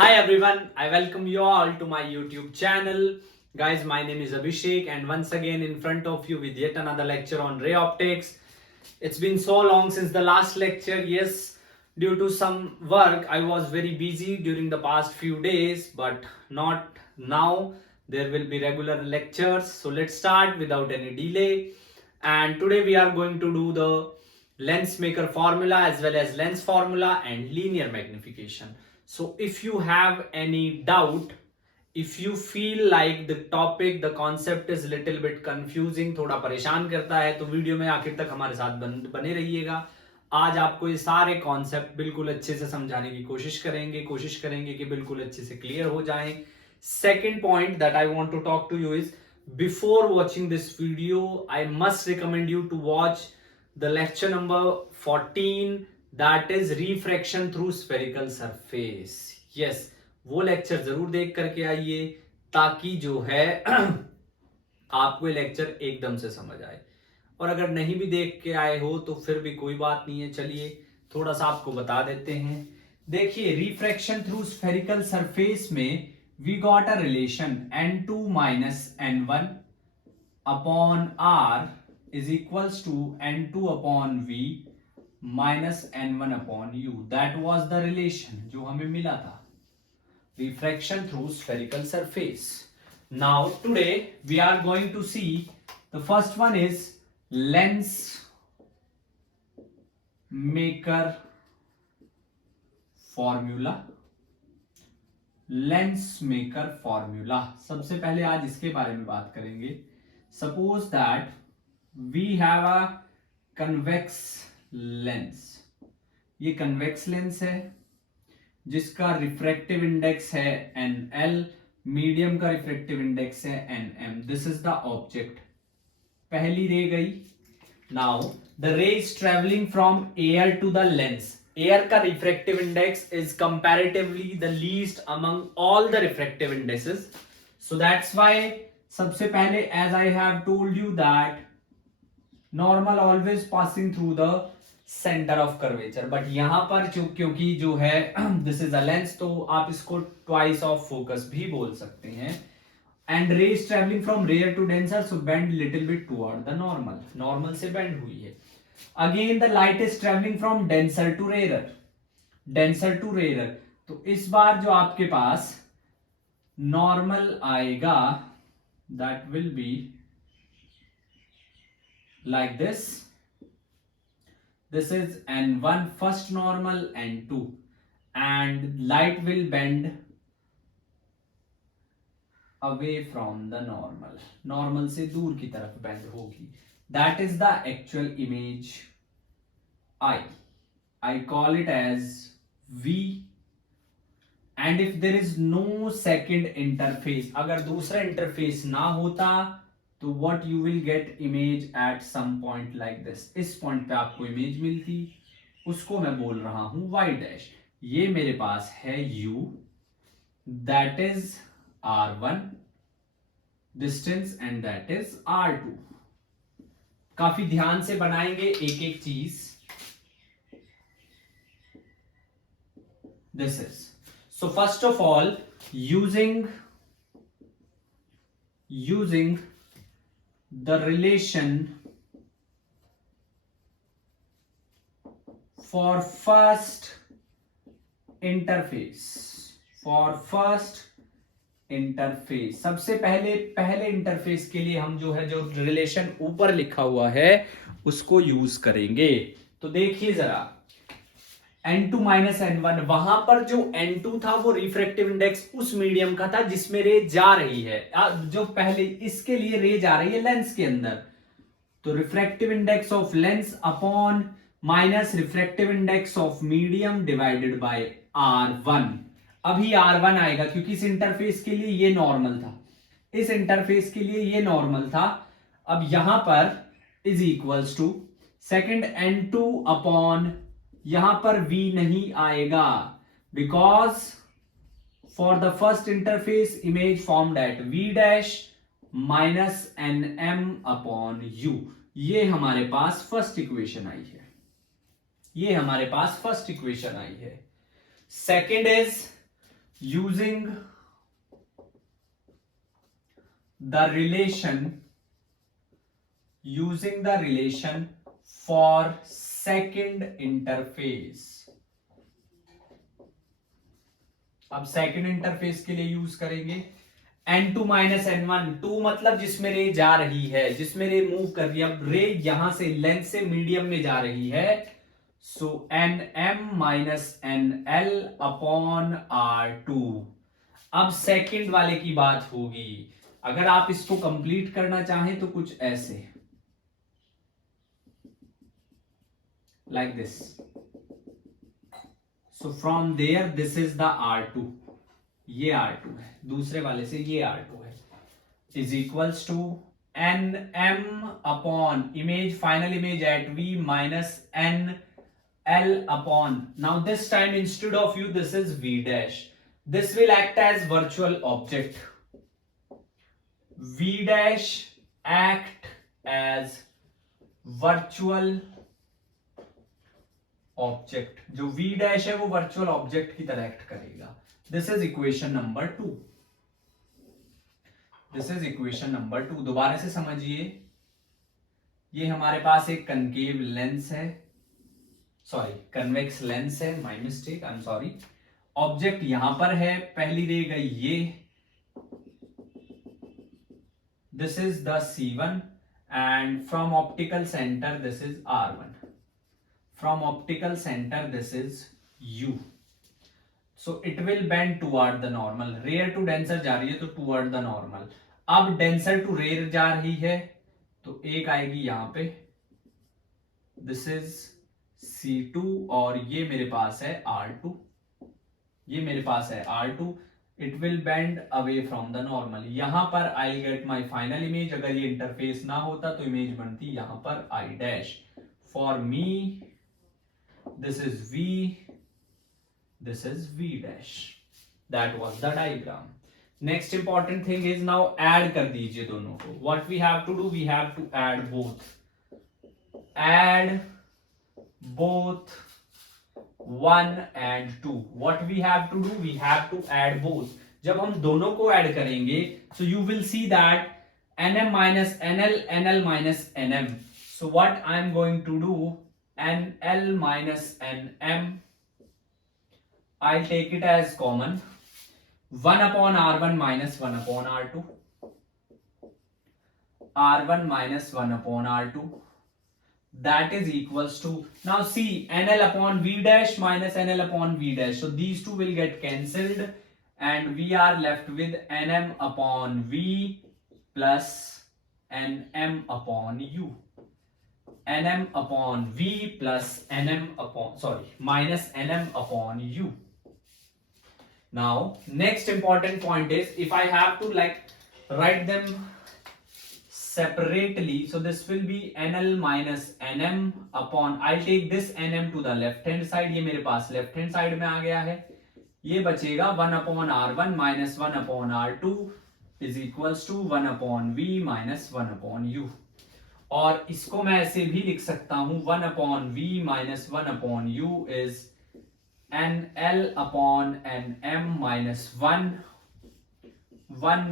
Hi everyone, I welcome you all to my YouTube channel. Guys, my name is Abhishek and once again in front of you with yet another lecture on ray optics. It's been so long since the last lecture. Yes, due to some work, I was very busy during the past few days, but not now. There will be regular lectures. So let's start without any delay. And today we are going to do the lens maker formula as well as lens formula and linear magnification. So if you have any doubt, if you feel like the topic, the concept is little bit confusing, थोड़ा परेशान करता है, तो video में आखिर तक हमारे साथ बने रहिएगा. आज आपको ये सारे कॉन्सेप्ट बिल्कुल अच्छे से समझाने की कोशिश करेंगे कि बिल्कुल अच्छे से क्लियर हो जाएं. Second point that I want to talk to you is, before watching this video, I must recommend you to watch the lecture number 14, that is refraction through spherical surface. Yes, वो lecture जरूर देख करके आइए ताकि जो है आपको ये लेक्चर एकदम से समझ आए. और अगर नहीं भी देख के आए हो तो फिर भी कोई बात नहीं है. चलिए थोड़ा सा आपको बता देते हैं. देखिए, रिफ्रैक्शन थ्रू स्फेरिकल सरफेस में we got a relation n2 minus n1 upon r is equals to n2 upon v minus n1 upon u. That was the relation जो हमें मिला था. Refraction through spherical surface. Now today we are going to see the first one is lens maker formula. Lens maker formula. सबसे पहले आज इसके बारे में बात करेंगे. Suppose that we have a convex lens. ये convex lens है जिसका रिफ्रैक्टिव इंडेक्स है NL, मीडियम का रिफ्रैक्टिव इंडेक्स है NM. This is the object. पहली रे गई. Now the ray is travelling from air to the lens. Air का refractive index is comparatively the least among all the refractive indexes. So that's why सबसे पहले, as I have told you that normal always passing through the centre of curvature. But यहां पर क्योंकि जो है this is a lens, तो आप इसको ट्वाइस ऑफ फोकस भी बोल सकते हैं. And rays travelling from rare to denser, so bend little bit toward the normal. Normal से बेंड हुई है. Again the light is travelling from denser to rare. Denser to rare, तो इस बार जो आपके पास नॉर्मल आएगा that will be like this. This is n1 first normal, n2, and light will bend away from the normal. Normal से दूर की तरफ bend होगी. That is the actual image I. I call it as V. And if there is no second interface, अगर दूसरा interface ना होता तो what you will get image at some point like this. इस पॉइंट पे आपको image मिलती, उसको मैं बोल रहा हूं y डैश. ये मेरे पास है u, that is r1 distance and that is r2. काफी ध्यान से बनाएंगे एक एक चीज. This is, so first of all, using the relation for first interface. सबसे पहले इंटरफेस के लिए हम जो है जो रिलेशन ऊपर लिखा हुआ है उसको यूज करेंगे. तो देखिए जरा, n2 माइनस n1, वहां पर जो n2 था वो रिफ्रैक्टिव इंडेक्स उस मीडियम का था जिसमें रे जा रही है. जो पहले इसके लिए रे जा रही है लेंस के अंदर, तो refractive index of lens upon minus refractive index of medium divided by r1. अभी r1 आएगा क्योंकि इस इंटरफेस के लिए ये नॉर्मल था, इस इंटरफेस के लिए ये नॉर्मल था. अब यहां पर is equals to second n2 upon, यहां पर v नहीं आएगा because for the first interface image formed at v dash minus nm upon u. ये हमारे पास फर्स्ट इक्वेशन आई है. Second is using the relation for second interface. अब सेकंड इंटरफेस के लिए यूज करेंगे n2 माइनस n1. 2 मतलब जिसमें रे जा रही है, जिसमें रे मूव कर रही है. अब रे यहां से लेंथ से मीडियम में जा रही है, सो nm minus nl upon r2. अब सेकंड वाले की बात होगी. अगर आप इसको कंप्लीट करना चाहें तो कुछ ऐसे, like this. So from there this is the R2. ये R2 है, दूसरे वाले से ये R2 है, is equals to nm upon image, final image at v minus nl upon. Now this time instead of u this is v dash. This will act as virtual object. v dash act as virtual object. जो v dash है वो virtual object की तरह act करेगा. This is equation number 2. This is equation number 2. दोबारा से समझिए, ये हमारे पास एक कनकेव लेंस है, सॉरी कन्वेक्स लेंस है, my mistake, I am sorry. Object यहां पर है, पहली रे गई ये, this is the C1 and from optical center this is R1. From optical center this is U. So it will bend toward the normal. Rare to denser जा रही है तो toward the normal. अब denser to rare जा रही है तो एक आएगी यहां पे, this is C2 और ये मेरे पास है R2. ये मेरे पास है R2. It will bend away from the normal. यहां पर I'll get my final image. अगर ये इंटरफेस ना होता तो इमेज बनती यहां पर I dash. For me, this is V, this is V dash. That was the diagram. Next important thing is now add कर दीजिए दोनों को. What we have to do? We have to add both. Add both 1 and 2. What we have to do? We have to add both. जब हम दोनों को add करेंगे so you will see that nm minus nl, nl minus nm. So what I am going to do, nl minus nm, I'll take it as common. 1 upon r1 minus 1 upon r2. r1 minus 1 upon r2. That is equals to, now see, nl upon v dash minus nl upon v dash. So these two will get cancelled and we are left with nm upon v plus nm upon u. nm upon v plus nm upon, sorry, minus nm upon u. Now next important point is, if I have to like write them separately, so this will be nl minus nm upon, I'll take this nm to the left hand side. ये मेरे पास left hand side में आ गया है. ये बचेगा 1 upon r1 minus 1 upon r2 is equals to 1 upon v minus 1 upon u. और इसको मैं ऐसे भी लिख सकता हूं, 1 upon v minus 1 upon u is nl upon nm minus 1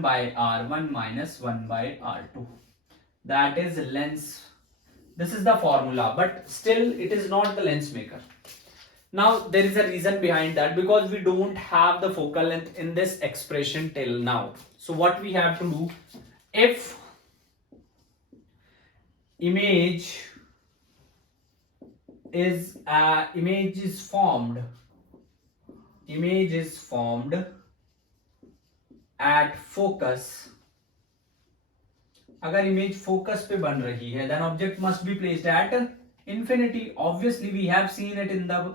by r1 minus 1 by r2. That is lens. This is the formula, but still it is not the lens maker. Now there is a reason behind that, because we don't have the focal length in this expression till now. So what we have to do, if image is formed at focus. अगर image focus पे बन रही है, then object must be placed at infinity. Obviously we have seen it in the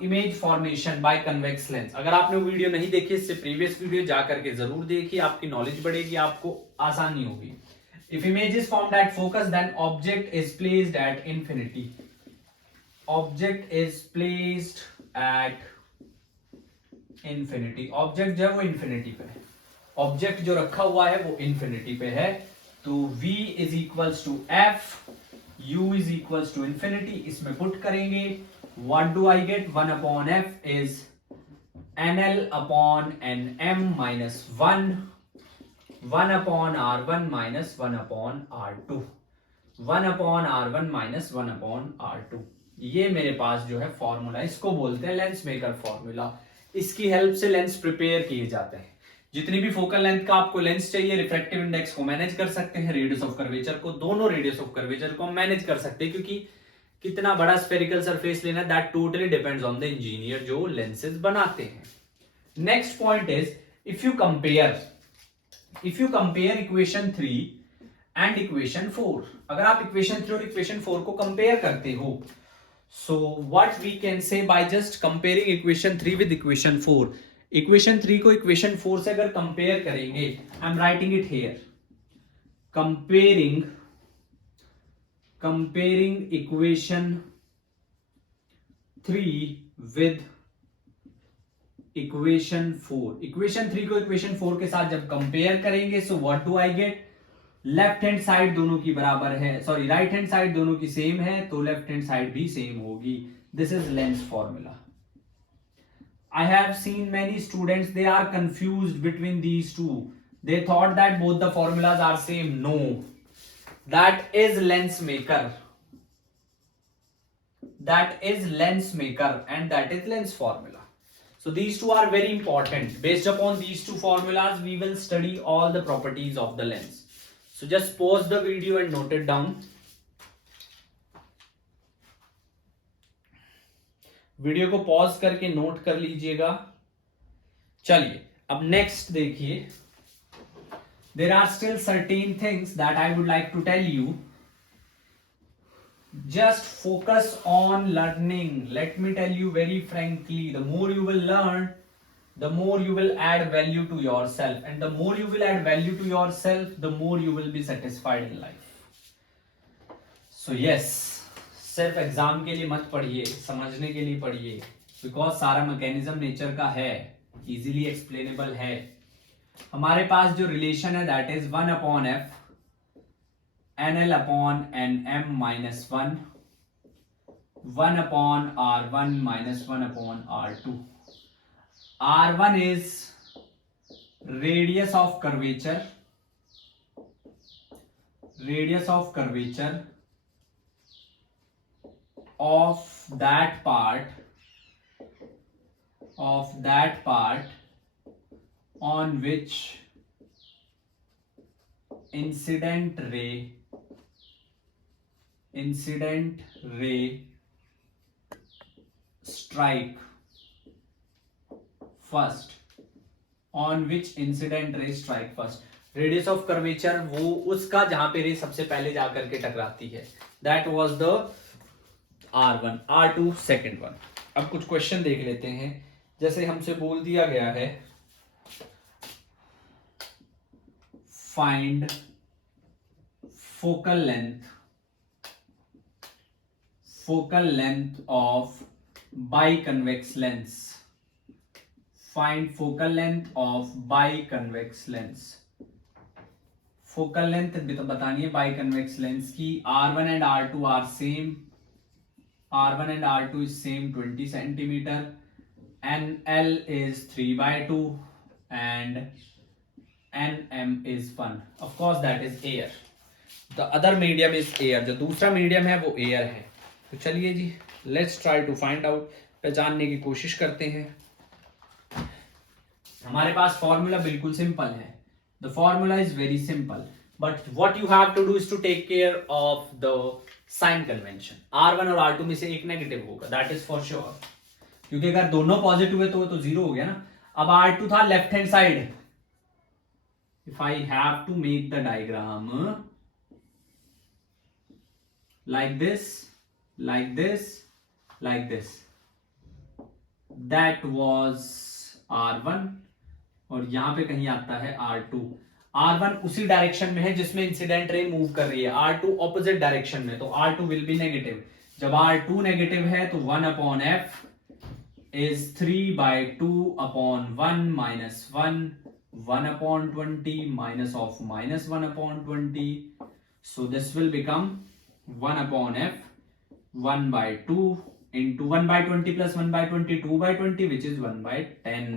image formation by convex lens. अगर आपने वो video नहीं देखी, इससे प्रीवियस वीडियो जा करके जरूर देखिए, आपकी नॉलेज बढ़ेगी, आपको आसानी होगी. If image is formed at focus, then object is placed at infinity. Object is placed at infinity. Object जो है वो infinity पे है. ऑब्जेक्ट जो रखा हुआ है वो इंफिनिटी पे है, तो v is equals to f, u is equals to infinity. इसमें पुट करेंगे, what do I get, 1 upon f is NL upon NM minus 1, 1 upon R1 minus 1 upon R2, 1 upon R1 minus 1 upon R2। ये मेरे पास जो है formula, इसको बोलते हैं lens maker formula. इसकी हेल्प से लेंस प्रिपेयर किए जाते हैं। जितनी भी फोकल लेंथ का आपको लेंस चाहिए, रिफ्रैक्टिव इंडेक्स को मैनेज कर सकते हैं, रेडियस ऑफ कर्वेचर को, दोनों रेडियस ऑफ कर्वेचर को मैनेज कर सकते हैं, क्योंकि कितना बड़ा स्फेरिकल सरफेस लेना that totally depends on the engineer जो लेंसेज बनाते हैं। Next point is if you compare equation 3 and equation 4, अगर आप इक्वेशन 3 और इक्वेशन 4 को कंपेयर करते हो, so what we can say by just comparing equation 3 with equation 4, equation 3 को इक्वेशन 4 से अगर कंपेयर करेंगे, I am writing it here, comparing equation 3 with equation 4, equation 3 को इक्वेशन 4 के साथ जब कंपेयर करेंगे, so what do I get, left hand side दोनों की बराबर है, सॉरी राइट हैंड साइड दोनों की सेम है, तो लेफ्ट हैंड साइड भी सेम होगी। This is lens formula. I have seen many students, they are confused between these two. They thought that both the formulas are same. No, that is lens maker. That is lens maker and that is lens formula. So these two are very important. Based upon these two formulas, we will study all the properties of the lens. So just pause the video and note it down. Video को pause करके note कर लीजिएगा। चलिए अब next देखिए, there are still certain things that I would like to tell you. Just focus on learning. Let me tell you very frankly, the more you will learn, the more you will add value to yourself, and the more you will add value to yourself, the more you will be satisfied in life. So yes, सिर्फ exam के लिए मत पढ़िए, समझने के लिए पढ़िए, because सारा मैकेनिज्म नेचर का है, इजीली एक्सप्लेनेबल है। हमारे पास जो रिलेशन है that is 1 upon F NL upon NM minus 1, 1 upon R1 minus 1 upon R2। R1 is radius of curvature of that part on which incident ray strike first, on which incident ray strike first। Radius of curvature वो उसका जहां पे रे सबसे पहले जाकर के टकराती है, that was the R1, R2 second one. अब कुछ क्वेश्चन देख लेते हैं। जैसे हमसे बोल दिया गया है find focal length of biconvex lens. Find focal length of biconvex lens। Focal length बतानी है बाइकन्वेक्स लेंस की। R1 and R2 are same, R1 and R2 is same 20 centimeter, NL is 3/2 and NM is 1। Of course that is air, the other medium is air, जो दूसरा medium है वो air है। तो चलिए जी, let's try to find out, पहचानने की कोशिश करते हैं। हमारे पास फॉर्मूला बिल्कुल सिंपल है, the formula is very simple, but what you have to do is to take care of the sign convention. R1 और R2 में से एक नेगेटिव होगा, दैट इज फॉर श्योर, क्योंकि अगर दोनों पॉजिटिव है तो जीरो हो गया ना। अब R2 था left hand side, if I have to make the diagram like this, like this, like this, that was R1 और यहां पे कहीं आता है R2। R1 उसी डायरेक्शन में है जिसमें इंसिडेंट रे मूव कर रही है, R2 ऑपोजिट डायरेक्शन में, तो R2 विल बी नेगेटिव। जब R2 नेगेटिव है तो 1 upon F is 3/2 upon 1 minus 1, 1 upon 20 minus of minus 1 upon 20. So this will become 1 upon F, 1/2 into 1/20 plus 1/20, 2/20, which is 1/10.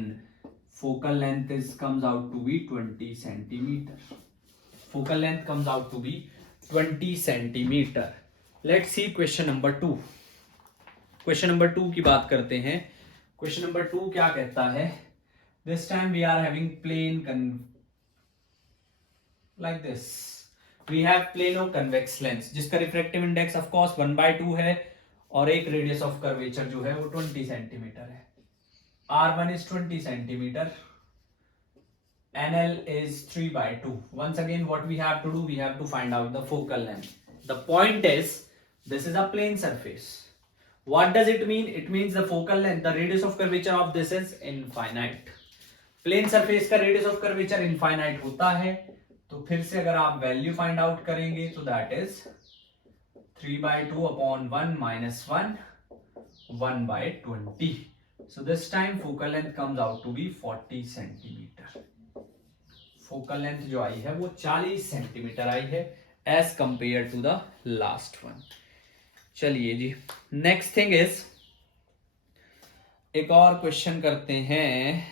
Focal length comes out to be 20 centimeter. Focal length comes out to be 20 centimeter. Let's see question number 2. Question number 2 की बात करते हैं. Question number 2 क्या कहता है? This time we are having plane like this. We have plano convex lens जिसका refractive index of course 1/2 है और एक रेडियस ऑफ कर्वेचर जो है वो 20 सेंटीमीटर है. R1 is 20 centimeter. NL is 3/2. Once again, what we have to do, we have to find out the focal length. The point is, this is a plane surface. What does it mean? It means the focal length, the radius of curvature of this is infinite. Plane surface का radius of curvature infinite होता है, तो फिर से अगर आप value find out करेंगे तो that is 3/2 upon 1 minus 1, 1/20. So this time focal length comes out to be 40 centimeter. Focal length जो आई है वो 40 सेंटीमीटर आई है as compared to the last one. चलिए जी, next thing is एक और क्वेश्चन करते हैं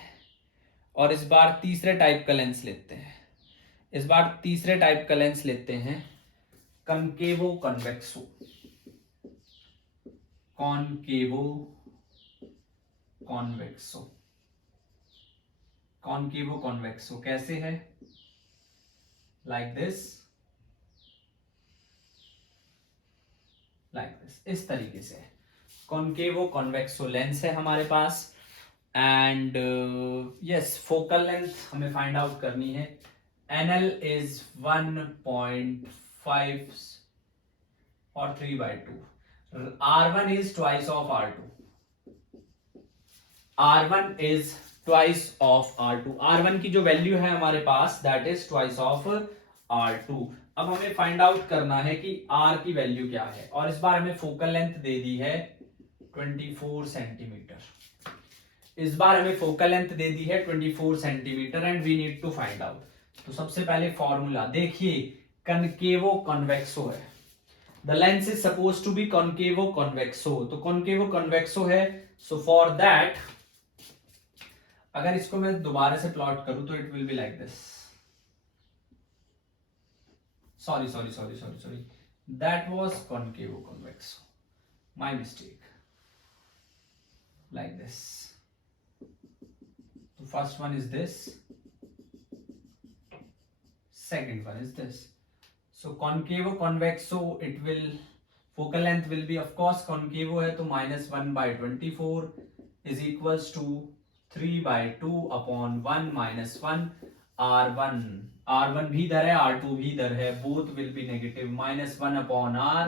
और इस बार तीसरे टाइप का लेंस लेते हैं. इस बार तीसरे टाइप का लेंस लेते हैं कॉन्केवो कॉन्वेक्सो. कॉन्केवो कॉन्वेक्सो. कॉन्केवो कॉन्वेक्सो कैसे है? लाइक दिस, लाइक दिस, इस तरीके से. कॉन्केवो कॉन्वेक्सो लेंस है हमारे पास एंड यस, फोकल लेंथ हमें फाइंड आउट करनी है. NL is 1.5 or 3/2. R1 is twice of R2. R1 is twice of R2. R1 की जो वैल्यू है हमारे पास that is twice of R2. अब हमें फाइंड आउट करना है कि R की वैल्यू क्या है और इस बार हमें फोकल लेंथ दे दी है 24 सेंटीमीटर. इस बार हमें फोकल लेंथ दे दी है 24 centimetre and we need to find out. तो सबसे पहले फॉर्मूला देखिए, कॉन्केवो कॉन्वेक्सो है. The lens is suppose to be concavo convexo. तो कॉन्केवो कॉन्वेक्सो है, सो फॉर दैट अगर इसको मैं दोबारा से प्लॉट करूं तो it will be like this. Sorry, that was concavo convexo, my mistake. Like this. तो first one is this, second one is this. So concavo convexo, it will, focal length will be, of course concavo है तो -1/24 is equals to 3/2 upon 1 minus 1 R1. R1 भी इधर है, R2 भी इधर है, both will be negative. -1 upon R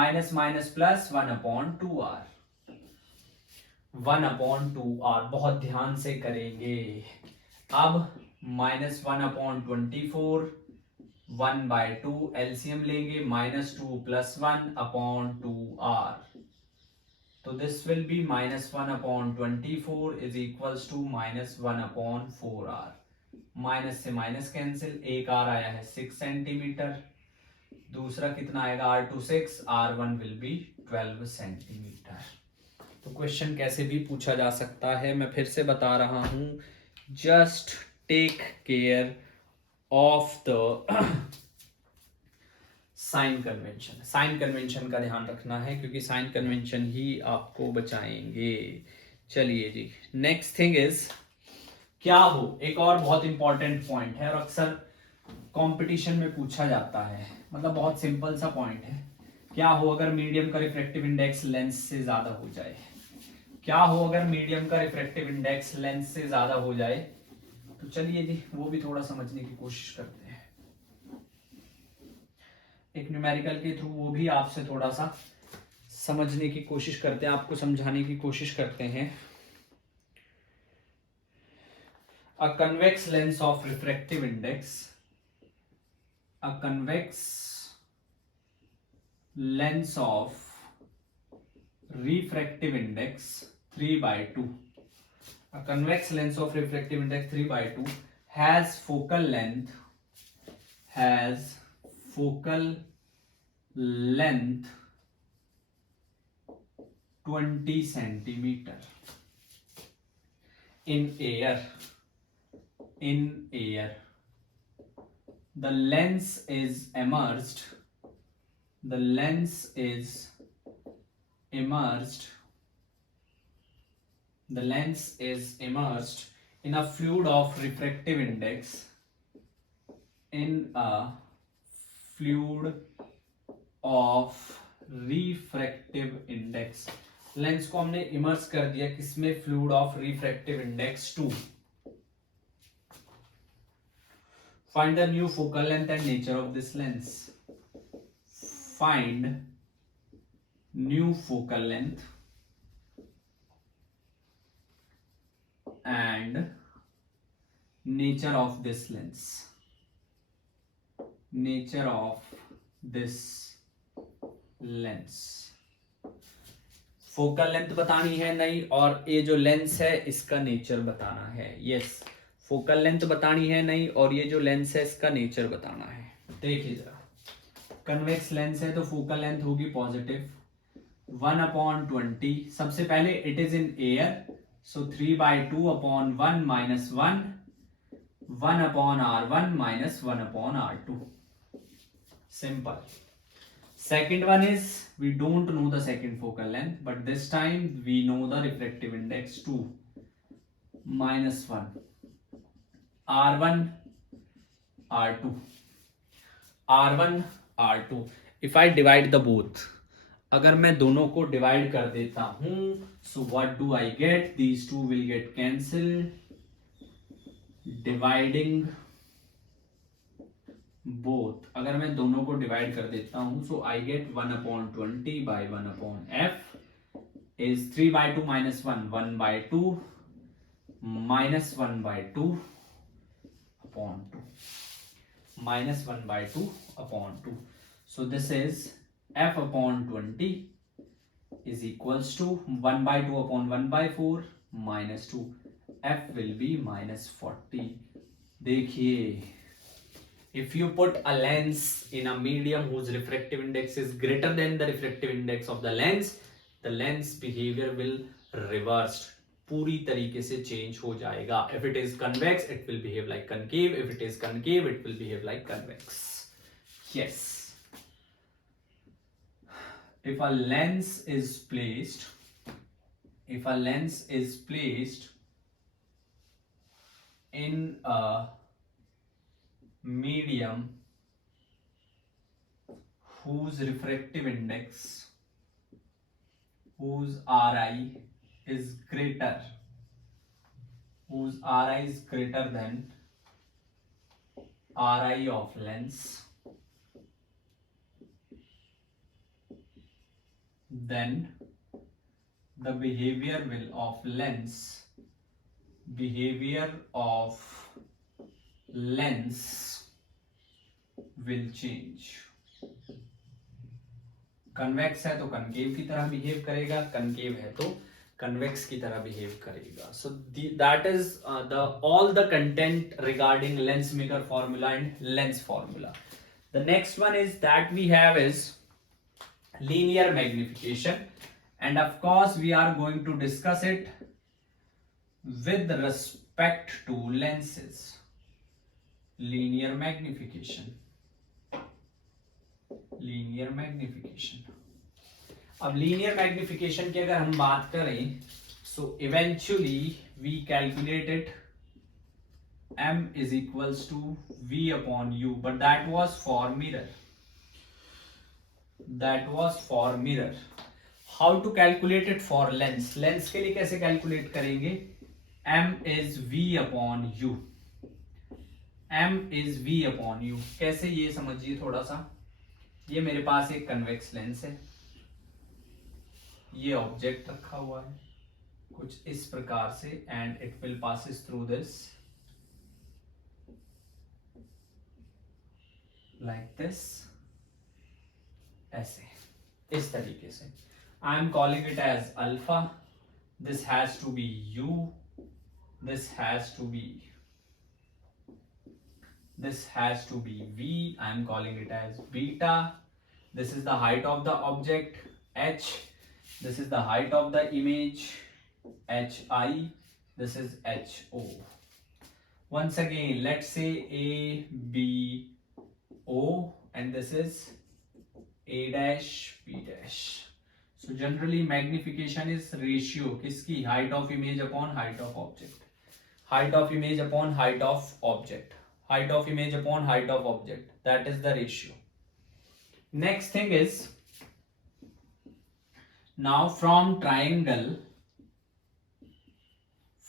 minus minus plus 1 upon 2R. 1 upon 2R बहुत ध्यान से करेंगे. अब -1 upon 24, 1/2 एलसीएम लेंगे, -2 plus 1 upon 2R. तो this will be -1 upon 24 is equals to -1 upon 4R. Minus से माइनस कैंसिल, एक R आया है 6 सेंटीमीटर, दूसरा कितना आएगा R2 6, R1 will be 12 centimetre. तो क्वेश्चन कैसे भी पूछा जा सकता है, मैं फिर से बता रहा हूं, just take care of the sign convention. Sign convention का ध्यान रखना है क्योंकि साइन कन्वेंशन ही आपको बचाएंगे. चलिए जी, नेक्स्ट थिंग इज क्या हो, एक और बहुत इंपॉर्टेंट पॉइंट है और अक्सर कंपटीशन में पूछा जाता है, मतलब बहुत सिंपल सा पॉइंट है. क्या हो अगर मीडियम का रिफ्रैक्टिव इंडेक्स लेंस से ज्यादा हो जाए? क्या हो अगर मीडियम का रिफ्रैक्टिव इंडेक्स लेंस से ज्यादा हो जाए? तो चलिए जी, वो भी थोड़ा समझने की कोशिश करते हैं. एक न्यूमेरिकल के थ्रू वो भी आपसे थोड़ा सा समझने की कोशिश करते हैं, आपको समझाने की कोशिश करते हैं. A convex lens of refractive index, a convex lens of refractive index 3/2. A convex lens of refractive index 3/2 has focal length 20 centimeter in air. In air, the lens is immersed. The lens is immersed. The lens is immersed in a fluid of refractive index. In a fluid of refractive index. Lens को हमने immerse कर दिया किसमें? Fluid of refractive index 2. Find the new focal length and nature of this lens. Find new focal length and nature of this lens. Nature of this lens. Focal length बतानी है नहीं, और ये जो लेंस है इसका नेचर बताना है. यस, फोकल लेंथ बतानी है नहीं, और ये जो लेंस है इसका नेचर बताना है. देखिए जरा, कन्वेक्स लेंस है तो फोकल लेंथ होगी पॉजिटिव 1/20. सबसे पहले it is in air, so 3/2/1 minus 1 1/r1 minus 1/r2. Simple. Second one is we don't know the second focal length, but this time we know the refractive index 2 minus 1 r1 r2 r1 r2. If I divide the both, अगर मैं दोनों को divide कर देता हूं, so what do I get? These two will get cancelled. Dividing both, अगर मैं दोनों को डिवाइड कर देता हूं, so I get 1/20 by 1/f is 3/2 minus 1 1/2 minus 1/2 upon 2 minus 1/2 upon 2. So this is f upon 20 is equals to 1/2 upon 1/4 minus 2. F will be minus 40. देखिए, if you put a lens in a medium whose refractive index is greater than the refractive index of the lens behavior will reverse. पूरी तरीके से change हो जाएगा. If it is convex, it will behave like concave. If it is concave, it will behave like convex. Yes. If a lens is placed in a medium whose refractive index, whose Ri is greater than Ri of lens, then the behavior of lens will change. Convex है तो concave की तरह behave करेगा, concave है तो convex की तरह behave करेगा. So that is all the content regarding Lensmaker formula and lens formula. The next one is that we have is linear magnification, and of course we are going to discuss it with respect to lenses. Linear magnification. अब linear magnification की अगर हम बात करें, so eventually we calculated m is equals to v upon u, but that was for mirror. How to calculate it for lens? Lens के लिए कैसे calculate करेंगे? m is v upon u. कैसे, ये समझिए थोड़ा सा. ये मेरे पास एक कन्वेक्स लेंस है, ये ऑब्जेक्ट रखा हुआ है कुछ इस प्रकार से, and it will passes through this like this, ऐसे, इस तरीके से. I am calling it as alpha. This has to be u, this has to be v. I am calling it as beta. This is the height of the object h. This is the height of the image, HI. This is HO. Once again, let's say ABO, and this is A dash B dash. So generally magnification is ratio किसकी, height of image upon height of object, height of image upon height of object, height of image upon height of object. That is the ratio. Next thing is, now from triangle,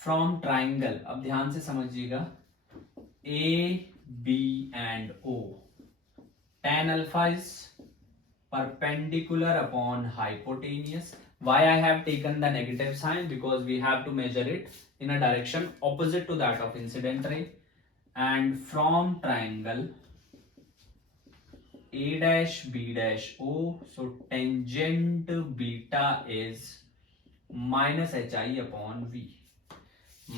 अब ध्यान से समझिएगा, A, B and O, tan alpha is perpendicular upon hypotenuse. Why I have taken the negative sign? Because we have to measure it in a direction opposite to that of incident ray. And from triangle A dash B dash O, so tangent beta is minus HI upon V.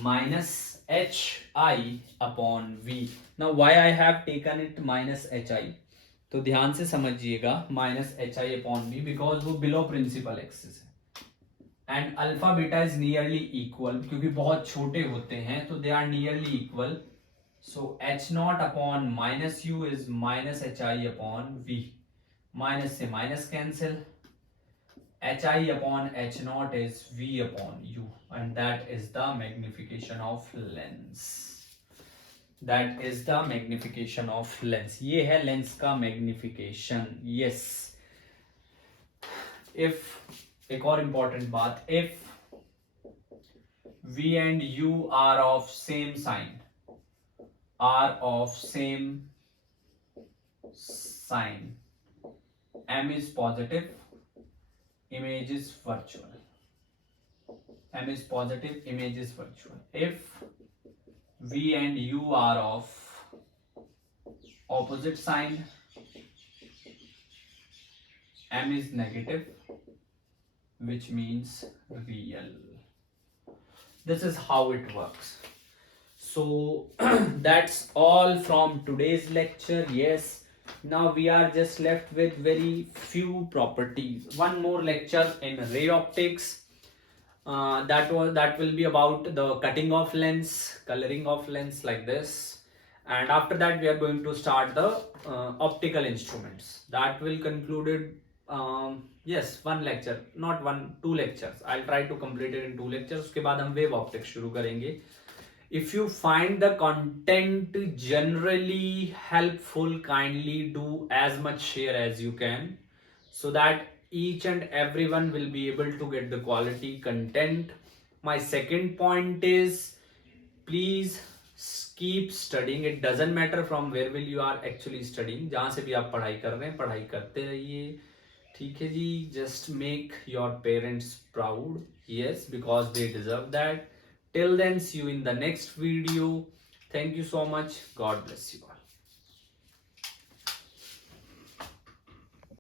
Minus HI upon V. Now why I have taken it minus HI? तो ध्यान से समझिएगा, minus h i upon b, because वो below principal axis है, and alpha beta is nearly equal, क्योंकि बहुत छोटे होते हैं तो they are nearly equal. So h not upon minus u is minus h i upon v. Minus से minus cancel, h i upon h not is v upon u, and that is the magnification of lens. That is the magnification of lens. ये है lens का magnification. yes. if, एक और important बात, if V and U are of same sign, M is positive, image is virtual. M is positive, image is virtual. If V and U are of opposite sign, M is negative, which means real. This is how it works. So that's all from today's lecture. Yes, now we are just left with very few properties. One more lecture in ray optics. That will be about the cutting of lens, coloring of lens, like this, and after that we are going to start the optical instruments. That will conclude yes, one lecture, not one, 2 lectures. I'll try to complete it in 2 lectures. उसके बाद हम wave optics शुरू करेंगे. If you find the content generally helpful, kindly do as much share as you can, so that each and everyone will be able to get the quality content. My second point is, please keep studying. It doesn't matter from where will you are actually studying. जहाँ से भी आप पढ़ाई कर रहे हैं, पढ़ाई करते रहिए. ठीक है जी. Just make your parents proud. Yes, because they deserve that. Till then, see you in the next video. Thank you so much. God bless you.